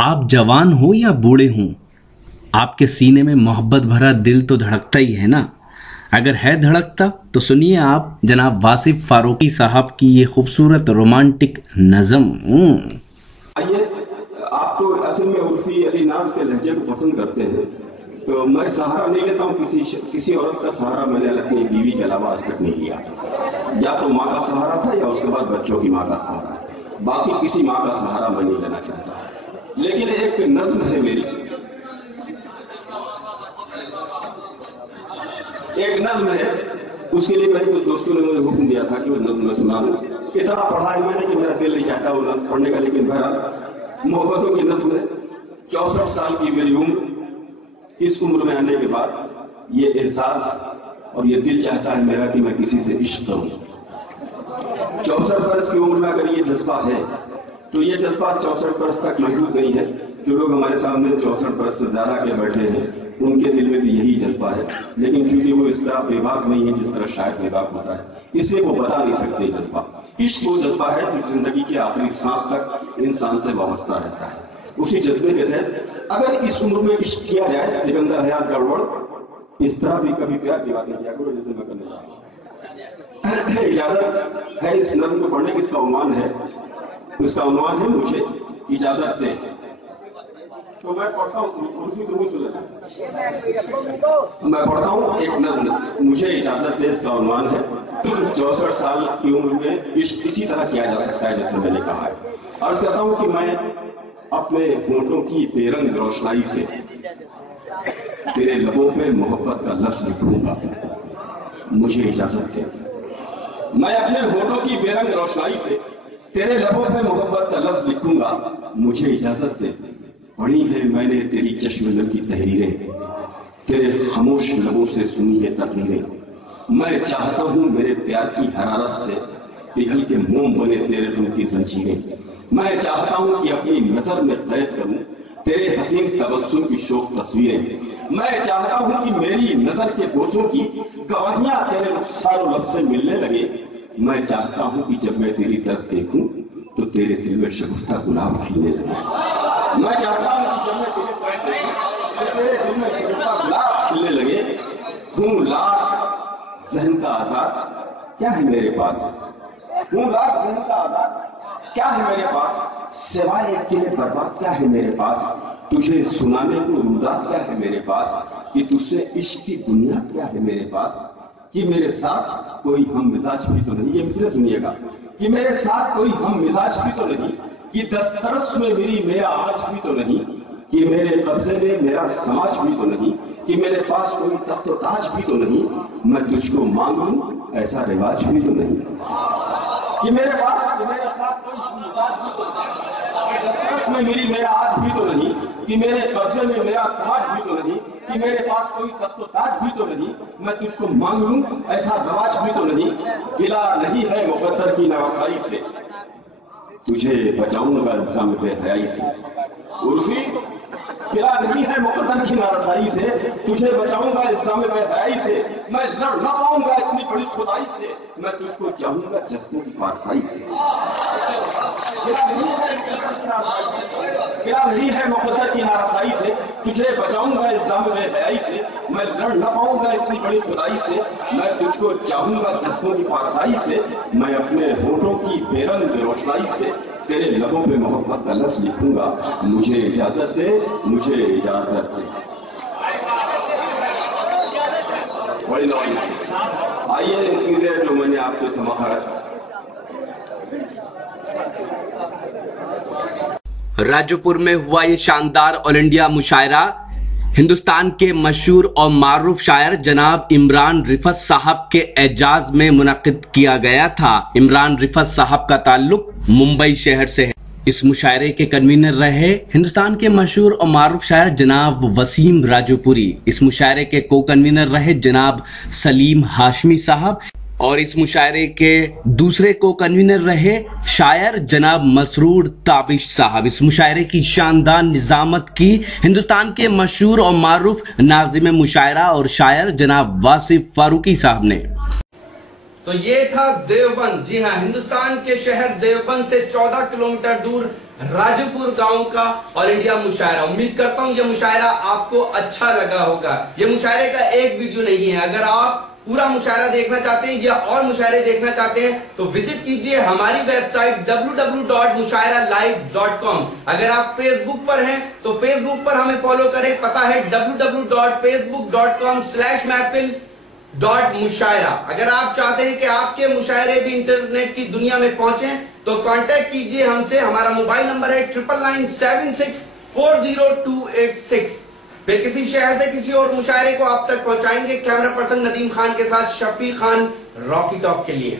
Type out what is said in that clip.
آپ جوان ہو یا بوڑھے ہوں، آپ کے سینے میں محبت بھرا دل تو دھڑکتا ہی ہے نا۔ اگر ہے دھڑکتا تو سنیے آپ جناب واصف فاروقی صاحب کی یہ خوبصورت رومانٹک نظم۔ آئیے، آپ تو اصل میں عرفی علی ناز کے لہجے کو پسند کرتے ہیں، تو میں سہارا نہیں لیتا ہوں، کسی عورت کا سہارا میں نے اپنی بیوی کے علاوہ آج تک نہیں لیا۔ یا تو ماں کا سہارا تھا یا اس کے بعد بچوں کی ماں کا سہارا ہے، باقی کسی ماں کا سہارا میں نہیں لینا چاہتا۔ لیکن ایک نظم ہے میری، ایک نظم ہے، اس کے لیے میرے کچھ دوستوں نے مجھے حکم دیا تھا کہ وہ نظم میں سنا دوں۔ اتنا پڑھا ہے میں نے کہ میرا دل نہیں چاہتا وہ نظم پڑھنے کا، لیکن بہرحال محبتوں کی نظم ہے۔ 64 سال کی میری عمر، اس عمر میں آنے کے بعد یہ احساس اور یہ دل چاہتا ہے میرا کہ میں کسی سے عشق کروں۔ 64 برس کی عمر میں اگر یہ جذبہ ہے تو یہ جذبہ 64 برس تک محدود نہیں ہے۔ جو لوگ ہمارے سامنے 64 برس سے زیادہ کے بیٹھے ہیں ان کے دل میں بھی یہی جذبہ ہے، لیکن چونکہ وہ اس طرح بے باک نہیں ہے جس طرح شاید بے باک ہوتا ہے، اس لیے وہ بتا نہیں سکتے جذبہ۔ عشق وہ جذبہ ہے جو زندگی کے آخری سانس تک انسان سے وابستہ رہتا ہے۔ اسی جذبے کے تحت اگر اس عمر میں عشق کیا جائے، سکندر حیات گڑبڑ، اس طرح بھی کبھی پیار کی باتیں کیا کرو جیسے میں کرنے جا رہا ہوں۔ اجازت ہے اس نظم کو پڑھنے کی، اس کا عنوان ہے مجھے اجازت دے۔ تو میں پڑھتا ہوں، میں پڑھتا ہوں ایک نظم، مجھے اجازت دے، اس کا عنوان ہے 64 سال کی عمر میں عشق اسی طرح کیا جا سکتا ہے جیسے میں نے کہا ہے۔ عرض کرتا ہوں کہ میں اپنے ہونٹوں کی بے رنگ روشنائی سے تیرے لبوں پہ محبت کا لفظ لکھوں گا، مجھے اجازت دے۔ میں اپنے ہونٹوں کی بے رنگ روشنائی سے تیرے لبوں پہ محبت کا لفظ لکھوں گا، مجھے اجازت دے۔ پڑھی ہے میں نے تیری چشم نم کی تحریریں، تیرے خاموش لبوں سے سنی ہے تقریریں۔ میں چاہتا ہوں میرے پیار کی حرارت سے پگھل کے موم بنے تیرے دل کی زنجیریں۔ میں چاہتا ہوں کہ اپنی نظر میں قید کروں تیرے حسین تبسم کی شوخ تصویریں۔ میں چاہتا ہوں کہ میری نظر کے بوسوں کی گواہیاں تیرے رخسار و لب سے ملنے لگے۔ میں چاہتا ہوں کہ جب میں تیری طرف دیکھوں تو تیرے دل میں شگفتہ گلاب کھلنے لگے۔ میں چاہتا ہوں کہ جب میں تیری طرف دیکھوں تو تیرے دل میں شگفتہ گلاب کھلنے لگے۔ ہوں لاکھ ذہن کا آزاد، کیا ہے میرے پاس؟ ہوں لاکھ ذہن کا آزاد، کیا ہے میرے پاس؟ سوائے ایک تیرے برباد کیا ہے میرے پاس؟ تجھے سنانے کو رودات کیا ہے میرے پاس؟ کہ تجھ سے عشق کی بنیاد کیا ہے میرے پاس؟ کہ میرے ساتھ کوئی ہم مزاج بھی تو نہیں، یہ مصرع سنیے گا، کہ میرے ساتھ کوئی ہم مزاج بھی تو نہیں، کہ دسترس میں میری میرا آج بھی تو نہیں، کہ میرے قبضے میں میرا سماج بھی تو نہیں، کہ میرے پاس کوئی تخت و تاج بھی تو نہیں، میں تجھ کو مانگ لوں ایسا رواج بھی تو نہیں، کہ میرے پاس میرے ساتھ کوئی ہم مزاج بھی تو نہیں، دسترس میں میری میرا آج بھی تو نہیں، کہ میرے قبضے میں میرا سماج بھی تو نہیں، کہ میرے پاس کوئی تخت و تاج بھی تو نہیں، میں تجھ کو مانگ لوں ایسا زواج بھی تو نہیں۔ گلا نہیں ہے مقدر کی نواسائی سے، تجھے بچاؤں گا الزام بے حیائی سے۔ عرفی، گلا نہیں ہے مقدر کی نارسائی سے، تجھے بچاؤں گا الزام بے حیائی سے۔ میں لڑ نہ پاؤں گا اتنی بڑی خدائی سے، میں تجھ کو چاہوں گا جذبوں کی پارسائی سے۔ گلا نہیں ہے مقدر کی نارسائی سے، تجھے بچاؤں گا الزام بے حیائی سے۔ میں لڑ نہ پاؤں گا اتنی بڑی خدائی سے، میں تجھ کو چاہوں گا جذبوں کی پارسائی سے۔ میں اپنے ہونٹوں کی بے رنگ روشنائی سے تیرے لبوں پہ محبت کا لفظ لکھوں گا، مجھے اجازت دے، مجھے اجازت دے۔ بڑی نوعی آئیے اتنی دیر جو میں نے آپ کے سماعت راجو پور میں ہوا یہ شاندار آل انڈیا مشاعرہ ہندوستان کے مشہور اور معروف شاعر جناب عمران رفعت صاحب کے اعزاز میں منعقد کیا گیا تھا۔ عمران رفعت صاحب کا تعلق ممبئی شہر سے ہے۔ اس مشاعرے کے کنوینر رہے ہندوستان کے مشہور اور معروف شاعر جناب وسیم راجو پوری۔ اس مشاعرے کے کو کنوینر رہے جناب سلیم ہاشمی صاحب، اور اس مشاعرے کے دوسرے کو کنوینر رہے شاعر جناب مسرور تابش صاحب۔ اس مشاعرے کی شاندار نظامت کی ہندوستان کے مشہور اور معروف ناظم مشاعرہ اور شاعر جناب واصف فاروقی صاحب نے۔ تو یہ تھا دیوبند. جی ہاں, ہندوستان کے شہر دیوبند سے 14 کلومیٹر دور راجو پور گاؤں کا آل انڈیا مشاعرہ. امید کرتا ہوں یہ مشاعرہ آپ کو اچھا لگا ہوگا. یہ مشاعرے کا ایک ویڈیو نہیں ہے, اگر آپ پورا مشاعرہ دیکھنا چاہتے ہیں یا اور مشاعرے دیکھنا چاہتے ہیں تو وزٹ کیجئے ہماری ویب سائٹ www.mushairalive.com. اگر آپ فیس بک پر ہیں تو فیس بک پر ہمیں فالو کریں, پتہ ہے www.facebook.com/mappil.mushaira. اگر آپ چاہتے ہیں کہ آپ کے مشاعرے بھی انٹرنیٹ کی دنیا میں پہنچیں تو کانٹیکٹ کیجئے ہم سے. ہمارا موبائل نمبر ہے 9997640286. پھر کسی شہر سے کسی اور مشاعرے کو آپ تک پہنچائیں گے. کیمرہ پرسن ندیم خان کے ساتھ شفیق خان, راکی ٹاک کے لیے.